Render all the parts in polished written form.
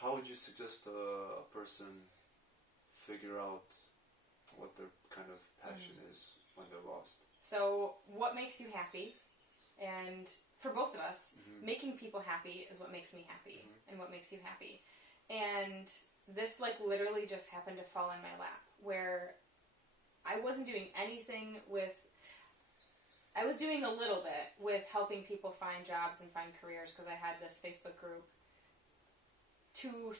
How would you suggest a person figure out what their kind of passion is when they're lost? So, what makes you happy? And for both of us, making people happy is what makes me happy, and what makes you happy. And this, like, literally just happened to fall in my lap, where I wasn't doing anything with... I was doing a little bit with helping people find jobs and find careers, because I had this Facebook group 3 or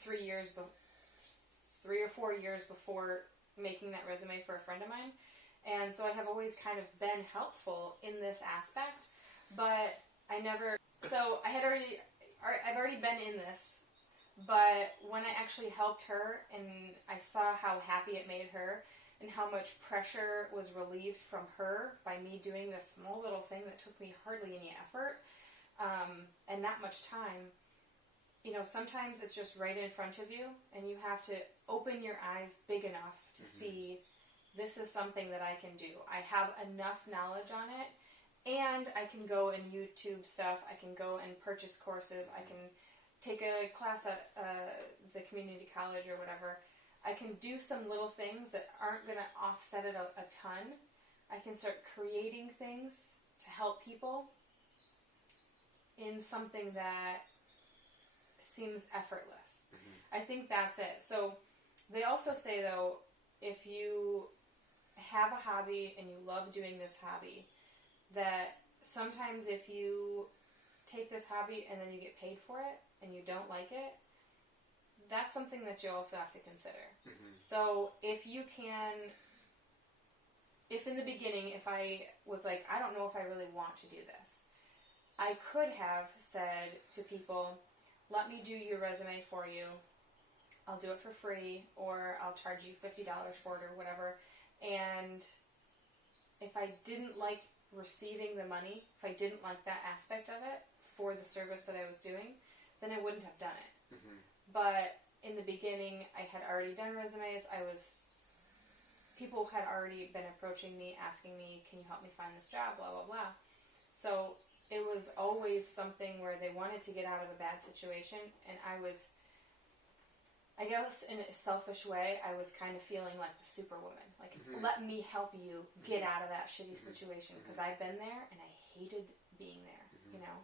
4 years before making that resume for a friend of mine. And so I have always kind of been helpful in this aspect, but I never... So I've already been in this, but when I actually helped her and I saw how happy it made her and how much pressure was relieved from her by me doing this small little thing that took me hardly any effort, and that much time, you know, sometimes it's just right in front of you, and you have to open your eyes big enough to see, this is something that I can do. I have enough knowledge on it, and I can go and YouTube stuff. I can go and purchase courses. I can take a class at the community college or whatever. I can do some little things that aren't going to offset it a ton. I can start creating things to help people in something that seems effortless. I think that's it. So they also say, though, if you have a hobby and you love doing this hobby, that sometimes if you take this hobby and then you get paid for it and you don't like it, that's something that you also have to consider. So if in the beginning, if I was like, I don't know if I really want to do this, I could have said to people, let me do your resume for you. I'll do it for free, or I'll charge you $50 for it or whatever. And if I didn't like receiving the money, if I didn't like that aspect of it for the service that I was doing, then I wouldn't have done it. But in the beginning, I had already done resumes. People had already been approaching me, asking me, can you help me find this job, blah, blah, blah. So it was always something where they wanted to get out of a bad situation, and I guess in a selfish way, I was kind of feeling like the superwoman. Like, let me help you get out of that shitty situation, because I've been there and I hated being there, you know?